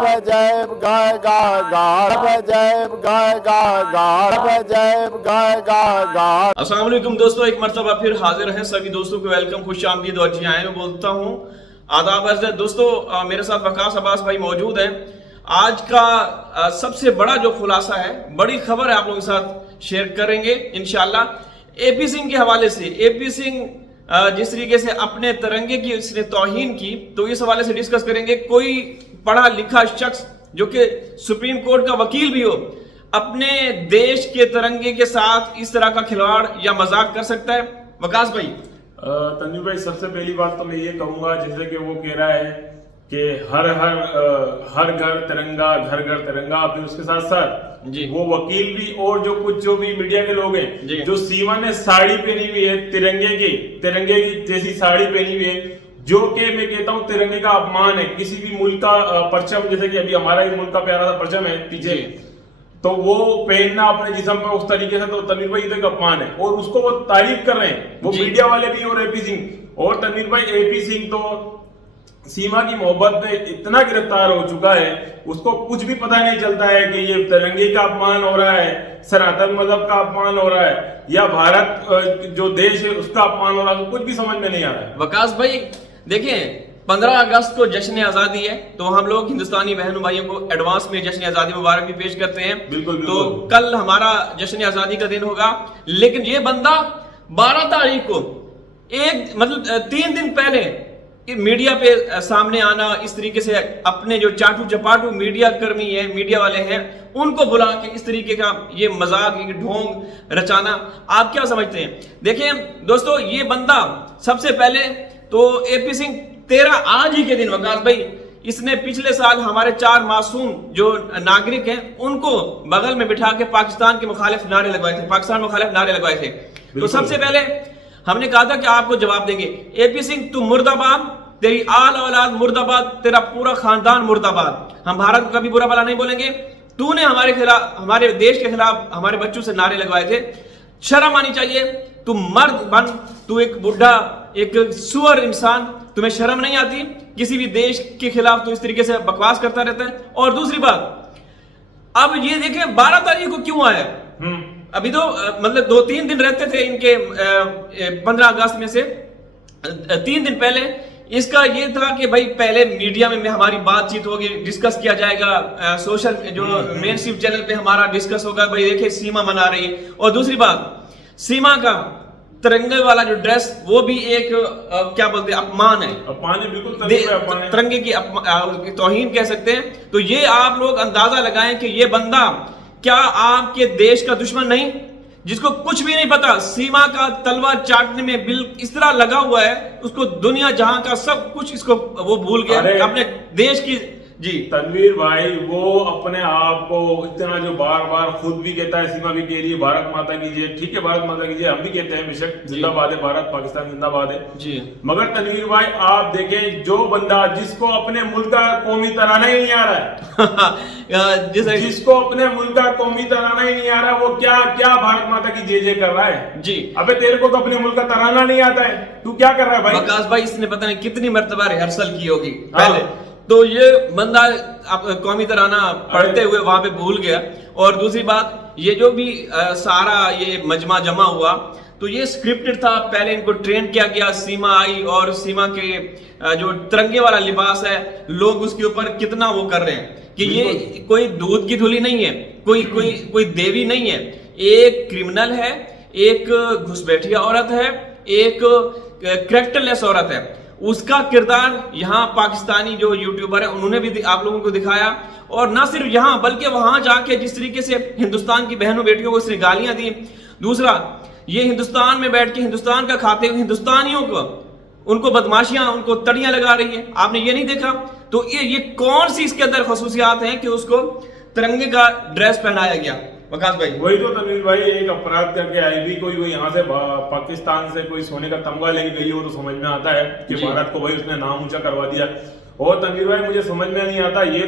जय गाय गा गा जय गाय गा गा जय गाय गा गा। अस्सलाम वालेकुम दोस्तों, एक मर्तबा फिर हाजिर हैं सभी दोस्तों को वेलकम, खुश आमदीद और जी आए बोलता हूँ, आदाब अर्ज़ है। दोस्तों मेरे साथ वकास अब्बास भाई मौजूद हैं। आज का सबसे बड़ा जो खुलासा है, बड़ी खबर है, आप लोगों के साथ शेयर करेंगे इंशाल्लाह। एपी सिंह के हवाले से, एपी सिंह जिस तरीके से अपने तिरंगे की इसने तौहीन की, तो इस हवाले से डिस्कस करेंगे। कोई पढ़ा लिखा शख्स जो कि सुप्रीम कोर्ट का वकील भी हो, अपने देश के तिरंगे के साथ इस तरह का खिलवाड़ या मजाक कर सकता है? वकास भाई। तन्वीर भाई, सबसे पहली बात तो मैं ये कहूंगा, जैसे कि वो कह रहा है कि हर घर तिरंगा, घर घर तिरंगा, अपने उसके साथ साथ जी वो वकील भी और जो भी मीडिया के लोग हैं, जो सीमा ने साड़ी पहनी हुई है तिरंगे की जैसी साड़ी पहनी हुई है, जो कि मैं कहता हूँ तिरंगे का अपमान है। किसी भी मुल्क का परचम, जैसे कि अभी हमारा ही मुल्क का प्यारा सा परचम है पीछे, तो वो पहनना अपने जिस्म पे उस तरीके से, तो तनवीर भाई इधर अपमान है और उसको वो तारीफ कर रहे हैं, वो मीडिया वाले भी और एपी सिंह। और तनवीर भाई, एपी सिंह तो सीमा की मोहब्बत में इतना गिरफ्तार हो चुका है, उसको कुछ भी पता नहीं चलता है कि ये तिरंगे का अपमान हो रहा है, सनातन मजहब का अपमान हो रहा है, या भारत जो देश है उसका अपमान हो रहा है, कुछ भी समझ में नहीं आ रहा है। वकास भाई देखें, 15 अगस्त को जश्न आजादी है, तो हम लोग हिंदुस्तानी बहनों भाइयों को एडवांस में जश्न आजादी मुबारक भी पेश करते हैं। बिल्कुल। तो कल हमारा जश्न आजादी का दिन होगा, लेकिन ये बंदा 12 तारीख को, एक मतलब 3 दिन पहले मीडिया पे सामने आना, इस तरीके से अपने जो चाटू चपाटू मीडिया कर्मी है, मीडिया वाले हैं, उनको बुला के इस तरीके का ये मजाक, ये ढोंग रचाना, आप क्या समझते हैं? देखें दोस्तों, ये बंदा सबसे पहले तो एपी सिंह 13 आज ही के दिन, वकास भाई, इसने पिछले साल हमारे 4 मासूम जो नागरिक हैं उनको बगल में बिठा के पाकिस्तान के मुखालिफ नारे लगवाए थे, पाकिस्तान मुखालिफ नारे लगवाए थे। तो सबसे पहले हमने कहा था कि आपको जवाब देंगे। एपी सिंह, तुम मुर्दाबाद, तेरी आल औलाद मुर्दाबाद, तेरा पूरा खानदान मुर्दाबाद। हम भारत को कभी बुरा भला नहीं बोलेंगे। तूने हमारे खिलाफ, हमारे देश के खिलाफ हमारे बच्चों से नारे लगवाए थे, शर्म आनी चाहिए। तू मर्द बन, तू एक बुढ़ा, एक सुअर इंसान, तुम्हें शर्म नहीं आती? किसी भी देश के खिलाफ तो इस तरीके से बकवास करता रहता है। और दूसरी बात, अब ये देखें 12 तारीख को क्यों आया? अभी तो मतलब 2-3 दिन रहते थे इनके 15 अगस्त में से 3 दिन पहले इसका ये था कि भाई पहले मीडिया में हमारी बातचीत होगी, डिस्कस किया जाएगा, सोशल जो मेन स्ट्रीम चैनल पे हमारा डिस्कस होगा, भाई देखिए सीमा मना रही है। और दूसरी बात, सीमा का तिरंगे वाला जो ड्रेस, वो भी एक क्या बोलते हैं, अपमान है, अपमान है, बिल्कुल तिरंगे की तौहीन कह सकते हैं। तो ये आप लोग अंदाजा लगाएं कि ये बंदा क्या आपके देश का दुश्मन नहीं, जिसको कुछ भी नहीं पता, सीमा का तलवार चाटने में बिल इस तरह लगा हुआ है, उसको दुनिया जहां का सब कुछ इसको वो भूल गया अपने देश की। जी तनवीर भाई, वो अपने आप को इतना जो बार बार खुद भी कहता है, सीमा भी कह रही है भारत माता की जय, ठीक है भारत माता की जय, हम भी कहते हैं बेशक, जिंदाबाद है भारत, पाकिस्तान जिंदाबाद है जी। मगर तनवीर भाई आप देखें, जो बंदा जिसको अपने मुल्क का कौमी तराना ही नहीं आ रहा है जिसको अपने मुल्क का कौमी तराना ही नहीं आ रहा है, वो क्या भारत माता की जय जय कर रहा है जी। अबे तेरे को तो अपने मुल्क का तराना नहीं आता है, तू क्या कर रहा है भाई? वकास भाई, इसने पता नहीं कितनी मर्तबा रिहर्सल की होगी पहले, तो ये बंदा कौमी तराना पढ़ते हुए वहां पे भूल गया। और दूसरी बात, ये जो भी सारा ये मजमा जमा हुआ, तो ये स्क्रिप्टेड था। पहले इनको ट्रेन किया गया, सीमा आई और सीमा के जो तिरंगे वाला लिबास है, लोग उसके ऊपर कितना वो कर रहे हैं कि ये कोई दूध की धुली नहीं है, कोई देवी नहीं है, एक क्रिमिनल है, एक घुसपैठिया औरत है, एक कैरेक्टरलेस औरत है। उसका किरदार यहाँ पाकिस्तानी जो यूट्यूबर है उन्होंने भी आप लोगों को दिखाया, और ना सिर्फ यहाँ बल्कि वहां जाके जिस तरीके से हिंदुस्तान की बहनों बेटियों को इसने गालियां दी। दूसरा, ये हिंदुस्तान में बैठ के हिंदुस्तान का खाते हुए हिंदुस्तानियों को, उनको बदमाशियां, उनको तड़ियां लगा रही है। आपने ये नहीं देखा? तो ये कौन सी इसके अंदर खसूसियात हैं कि उसको तिरंगे का ड्रेस पहनाया गया? वकास भाई, वही तो तनवीर भाई, एक अपराध करके आई भी कोई यहाँ से पाकिस्तान से कोई सोने का तमगा लेके गई हो तो समझ में आता है कि भारत को भाई उसने नाम ऊंचा करवा दिया। और तनवीर भाई, मुझे समझ में नहीं आता, ये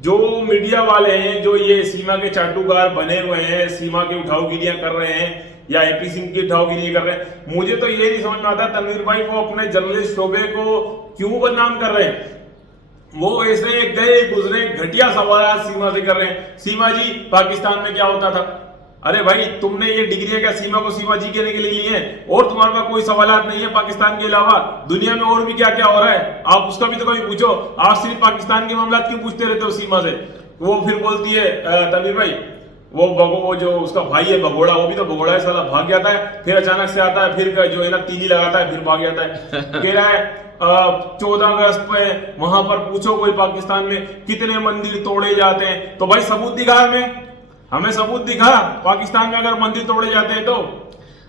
जो मीडिया वाले हैं, जो ये सीमा के चाटुकार बने हुए हैं, सीमा की उठावगिरियां कर रहे हैं या एपी सिंह की उठावगिरी कर रहे हैं, मुझे तो ये नहीं समझ में आता तनवीर भाई, वो अपने जर्नलिस्ट शोबे को क्यों बदनाम कर रहे हैं? वो ऐसे गए गुजरे घटिया सवाल सीमा से कर रहे हैं। सीमा जी पाकिस्तान में क्या होता था? अरे भाई तुमने ये डिग्री क्या सीमा को सीमा जी कहने के लिए ली है? और तुम्हारे पास कोई सवालात नहीं है पाकिस्तान के अलावा? दुनिया में और भी क्या क्या हो रहा है आप उसका भी तो कभी पूछो। आप सिर्फ पाकिस्तान के मामला क्यों पूछते रहते हो सीमा से? वो फिर बोलती है तमीर भाई वो जो उसका भाई है भगोड़ा, वो भी तो भगोड़ा है साला, भाग जाता है, फिर अचानक से आता है, फिर जो है ना तीली लगाता है, फिर भाग जाता है। कह रहा है 14 अगस्त पे वहां पर पूछो कोई पाकिस्तान में कितने मंदिर तोड़े जाते हैं, तो भाई सबूत दिखा हमें सबूत दिखा। पाकिस्तान में अगर मंदिर तोड़े जाते हैं तो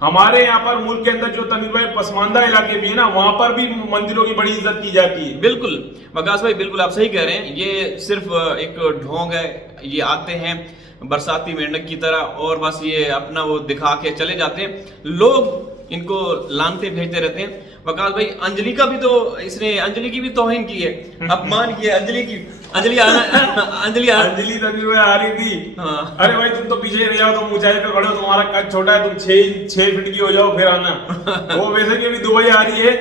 हमारे यहाँ पर मुल्क के अंदर जो तमीर भाई पसमानदा इलाके भी है ना, वहां पर भी मंदिरों की बड़ी इज्जत की जाती है। बिल्कुल वकास भाई, बिल्कुल आप सही कह रहे हैं। ये सिर्फ एक ढोंग है, ये आते हैं बरसाती मेंढक की तरह और बस ये अपना वो दिखा के चले जाते हैं, लोग इनको लानते भेजते रहते हैं। वकास भाई अंजलि का भी तो इसने, अंजलि की भी तौहीन की है, अपमान किया अंजली की। अंजलि तमीर भाई आ रही थी। हाँ। अरे भाई तुम तो पीछे रह जाओ, तुम ऊंचाई पे खड़े हो, तुम्हारा कद छोटा है, तुम 6 फीट की हो जाओ फिर आना। वो वैसे कि अभी दुबई आ रही है,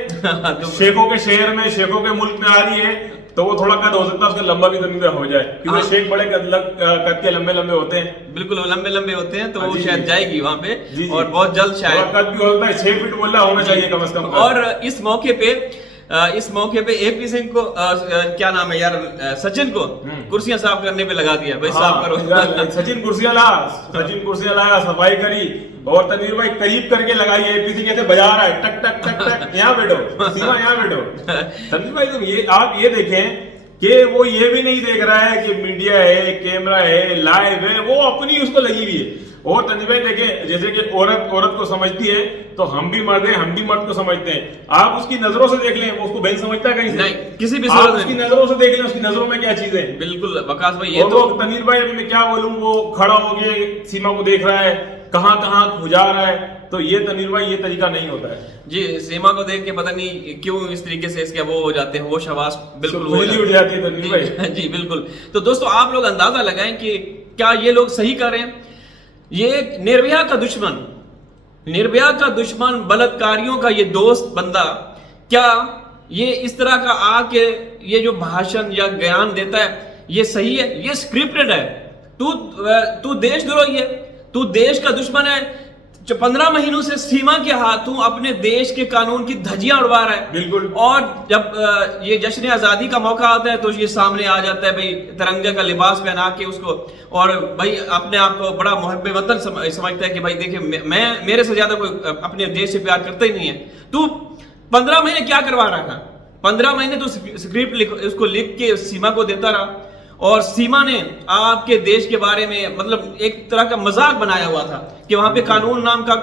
शेखों के शहर में, शेखों के मुल्क में आ रही है, तो वो थोड़ा कद हो सकता है उसका लंबा भी तमीर हो जाए, क्योंकि शेख बड़े कद के लंबे लंबे होते हैं। बिल्कुल लंबे होते हैं, तो वो शायद जाएगी वहां पे और बहुत जल्द शायद। कद भी होता है 6 फीट बोलना होना चाहिए कम से कम। और इस मौके पे एपी सिंह को क्या नाम है यार, सचिन को कुर्सियां साफ करने पे लगा दिया, भाई साफ करो। सचिन कुर्सियां लाया, सफाई करी और तनवीर भाई करीब करके लगाई। एपी सिंह ऐसे बजा रहा है, टक टक टक टक, यहाँ बैठो सीमा, यहाँ बैठो। तनवीर भाई तुम आप ये देखें कि वो ये भी नहीं देख रहा है कि मीडिया है, कैमरा है, लाइव है, वो अपनी उसको लगी हुई है। और तनवीर भाई देखें, जैसे कि औरत को समझती है, तो हम भी मर्द हैं, हम भी मर्द को समझते हैं। आप उसकी नजरों से देख लें, वो उसको बहन समझता है कहीं से? नहीं, किसी भी आप उसकी नजरों से देख लें, उसकी नजरों में क्या चीज है। बिल्कुल वकास भाई, ये तो तनवीर भाई अभी मैं क्या बोलूं, वो खड़ा हो गया सीमा को देख रहा है, कहां गुजार रहा है, तो ये तनवीर भाई ये तरीका नहीं होता है जी। सीमा को देख के पता नहीं क्यों इस तरीके से इसके वो हो जाते हैं, वो शवास बिल्कुल उठ जाती है तनवीर भाई। जी बिल्कुल। तो दोस्तों आप लोग अंदाजा लगाएं कि क्या ये लोग सही कर रहे हैं। ये निर्भया का दुश्मन, बलात्कारियों का ये दोस्त बंदा, क्या ये इस तरह का आके ये जो भाषण या ज्ञान देता है, ये सही है? ये स्क्रिप्टेड है। तू देशद्रोही है, तू देश का दुश्मन है। 15 महीनों से सीमा के हाथों अपने देश के कानून की धज्जियां उड़वा रहा है। बिल्कुल। और जब ये जश्न आजादी का मौका आता है तो ये सामने आ जाता है भाई, तिरंगे का लिबास पहना के उसको, और भाई अपने आप को बड़ा मुहब्बे वतन समझता है कि भाई देखिए मेरे से ज्यादा कोई अपने देश से प्यार करता ही नहीं है। तू 15 महीने क्या करवा रहा था? 15 महीने तो स्क्रिप्ट उसको लिख के सीमा को देता रहा, और सीमा ने आपके देश के बारे में मतलब एक तरह का मजाक बनाया हुआ था कि वहां पे कानून नाम का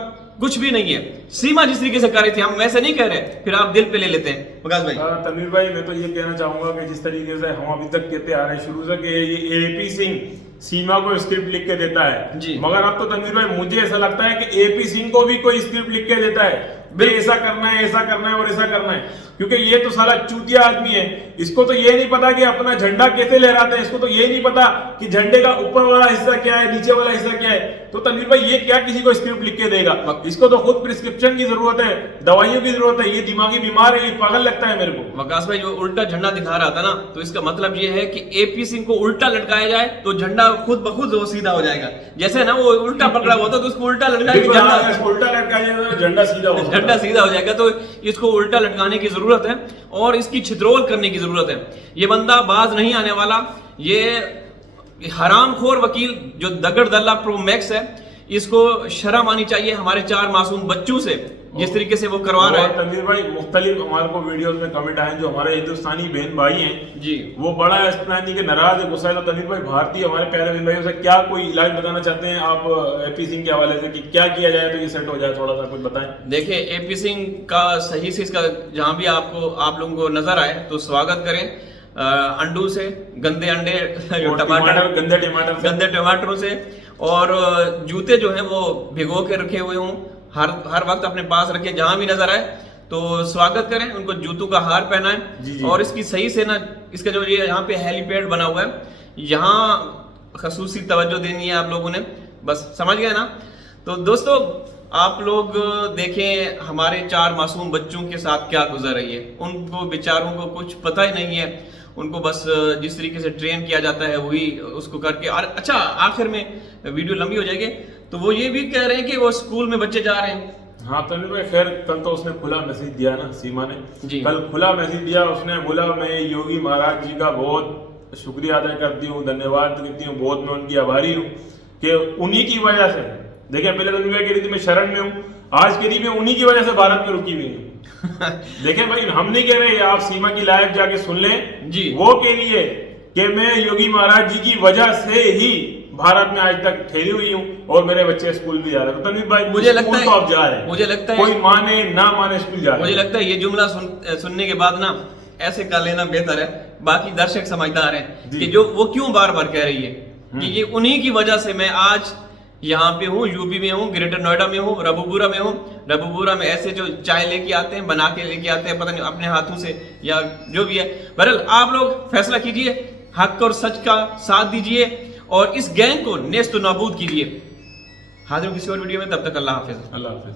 कुछ भी नहीं है। सीमा जिस तरीके से कर रही थी, हम वैसे नहीं कह रहे, फिर आप दिल पे ले लेते हैं वकास भाई। तनवीर भाई मैं तो ये कहना चाहूंगा कि जिस तरीके से हम अभी तक कहते आ रहे हैं शुरू से कि ये एपी सिंह सीमा को स्क्रिप्ट लिख के देता है जी, मगर अब तो तनवीर भाई मुझे ऐसा लगता है कि एपी सिंह को भी कोई स्क्रिप्ट लिख के देता है, ऐसा करना है, ऐसा करना है और ऐसा करना है। क्योंकि ये तो साला चूतिया आदमी है, इसको तो ये नहीं पता कि अपना झंडा कैसे लहराते हैं, इसको तो ये नहीं पता कि झंडे का ऊपर वाला हिस्सा क्या है, नीचे वाला हिस्सा क्या है। तो तनवीर भाई ये क्या किसी को स्क्रिप्ट लिख के देगा? इसको तो खुद प्रिस्क्रिप्शन की जरूरत है, दवाइयों की जरूरत है। ये दिमागी बीमार है, ये पागल लगता है मेरे को। वकास भाई जो उल्टा झंडा दिखा रहा था ना, तो इसका मतलब ये है कि एपी सिंह को उल्टा लटकाया जाए तो झंडा खुद ब खुद वो सीधा हो जाएगा। जैसे ना वो उल्टा पकड़ा हुआ था तो उसको उल्टा लटकाएंगे, उल्टा लटकाया झंडा सीधा हो जाएगा। तो इसको उल्टा लटकाने की जरूरत है और इसकी छिद्रोल करने की जरूरत है। ये बंदा बाज नहीं आने वाला। ये हरामखोर वकील जो दगड़ दल्ला प्रो मैक्स है, इसको शर्म आनी चाहिए हमारे 4 मासूम बच्चों से, जिस तरीके से वो करवा रहा है। तनवीर भाई मुख्तलिफ हमारे को वीडियोस में कमेंट आए जो हमारे हिंदुस्तानी बहन भाई हैं जी, वो बड़ा इस्तेमाल के नाराज है, गुस्सा है। तो तनवीर भाई भारतीय हमारे प्यारे बहन भाइयों से क्या कोई इलाज बताना चाहते हैं आप एपी सिंह के हवाले से कि क्या किया जाए तो ये सेट हो जाए? थोड़ा सा कुछ बताएं। देखिए एपी सिंह का सही से इसका जहां भी आप लोगों को नजर आए तो स्वागत करें। अंडू से, गंदे अंडे, गंदे टमाटरों से, और जूते जो हैं वो भिगो के रखे हुए हों, हर वक्त अपने पास रखें, जहां भी नजर आए तो स्वागत करें, उनको जूतों का हार पहनाएं। और इसकी सही से ना, इसका जो ये यहाँ पे हेलीपैड बना हुआ है, यहाँ खसूसी तवज्जो देनी है आप लोगों ने, बस समझ गए ना। तो दोस्तों आप लोग देखें हमारे 4 मासूम बच्चों के साथ क्या गुजर रही है, उनको बेचारों को कुछ पता ही नहीं है। उनको बस जिस तरीके से ट्रेन किया जाता है वही उसको करके। और अच्छा, आखिर में वीडियो लंबी हो जाएगी, तो वो ये भी कह रहे हैं कि वो स्कूल में बच्चे जा रहे हैं। हाँ तन्वीर भाई, खैर कल तो उसने खुला मैसेज दिया ना, सीमा ने जी। कल खुला मैसेज दिया, उसने बोला मैं योगी महाराज जी का बहुत शुक्रिया अदा करती हूँ, धन्यवाद करती हूँ, बहुत मैं उनकी आभारी हूँ कि उन्हीं की वजह से, देखिए पहले तन्वीर भाई कह रही थी मैं शरण में हूँ, आज कह रही मैं उन्हीं की वजह से भारत में रुकी हुई हूँ। देखिए भाई, हम नहीं कह रहे, आप सीमा की लाइव जाके सुन लें जी। वो कह रही है कि मैं योगी महाराज जी की वजह से ही भारत में आज तक ठहरी हुई हूँ और मेरे बच्चे स्कूल भी जा रहे हैं। तो तन्वीर भाई, मुझे लगता है तो आप जा रहे हैं, मुझे लगता है कोई माने ना माने स्कूल जा रहे हैं। मुझे लगता है ये जुमला सुनने के बाद ना ऐसे कर लेना बेहतर है। बाकी दर्शक समझदार हैं कि जो वो क्यों बार बार कह रही है कि ये उन्हीं की वजह से मैं आज यहाँ पे हूँ, यूपी में हूँ, ग्रेटर नोएडा में हूँ, रबुपुरा में हूँ। रबुपुरा में ऐसे जो चाय लेके आते हैं, बना के लेके आते हैं, पता नहीं अपने हाथों से या जो भी है। बहरहाल आप लोग फैसला कीजिए, हक और सच का साथ दीजिए और इस गैंग को नेस्त नाबूद कीजिए। हाजिर हूं किसी और वीडियो में, तब तक अल्लाह हाफिज। अल्लाह हाफिज।